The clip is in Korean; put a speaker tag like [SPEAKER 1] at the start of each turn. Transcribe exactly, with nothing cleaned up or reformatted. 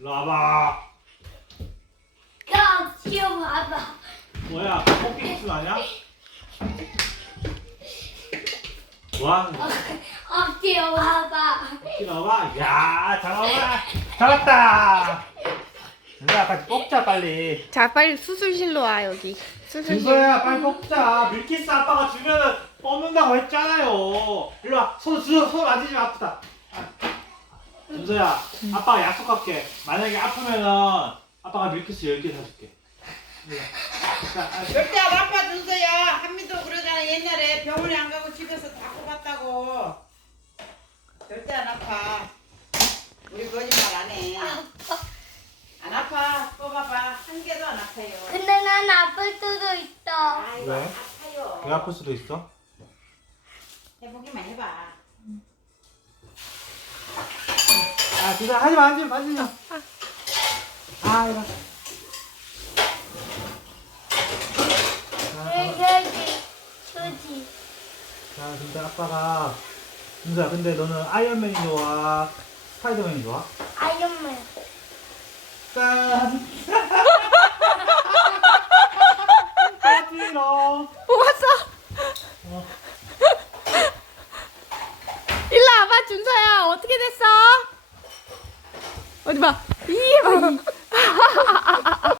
[SPEAKER 1] 일로 와봐.
[SPEAKER 2] 야, 뛰어봐봐.
[SPEAKER 1] 뭐야? 토끼 무슨 아니야? 뭐 하는 거야?
[SPEAKER 2] 어, 뛰어봐봐.
[SPEAKER 1] 토끼 나와봐. 야, 잡아봐. 잡았다. 준서야, 같이 뽑자 빨리.
[SPEAKER 3] 자, 빨리 수술실로 와, 여기. 수술실.
[SPEAKER 1] 준서야, 빨리 뽑자. 밀키스 아빠가 주면은 뽑는다고 했잖아요. 일로 와. 손, 손, 손 만지지 마. 아프다. 준서야, 아빠가 약속할게. 만약에 아프면은 아빠가 밀키스 열 개 사줄게. 일로 와. 자, 아,
[SPEAKER 4] 절대 안 아파 준서야. 한미도 그러잖아. 옛날에 병원에 안 가고 집에서 다 뽑았다고. 절대 안 아파. 우리 거짓말 안 해. 안 아파. 뽑아봐. 한 개도 안 아파요.
[SPEAKER 2] 근데 난 아플 수도 있어.
[SPEAKER 4] 아이고
[SPEAKER 1] 왜?
[SPEAKER 4] 아파요.
[SPEAKER 1] 배 아플 수도 있어.
[SPEAKER 4] 해보기만 해봐.
[SPEAKER 1] 아, 준서야, 하지 마, 하지 마, 하지 마. 아, 이거. 자,
[SPEAKER 2] 여기, 여기.
[SPEAKER 1] 자, 근데 아빠가 준서야, 근데 너는 아이언맨이 좋아? 스파이더맨이 좋아?
[SPEAKER 2] 아이언맨.
[SPEAKER 1] 짠! 까지롱!
[SPEAKER 3] 뽑았어.
[SPEAKER 1] 어.
[SPEAKER 3] 일로 와봐, 준서야. 어떻게 됐어? 어디 봐. 이게 봐. 이.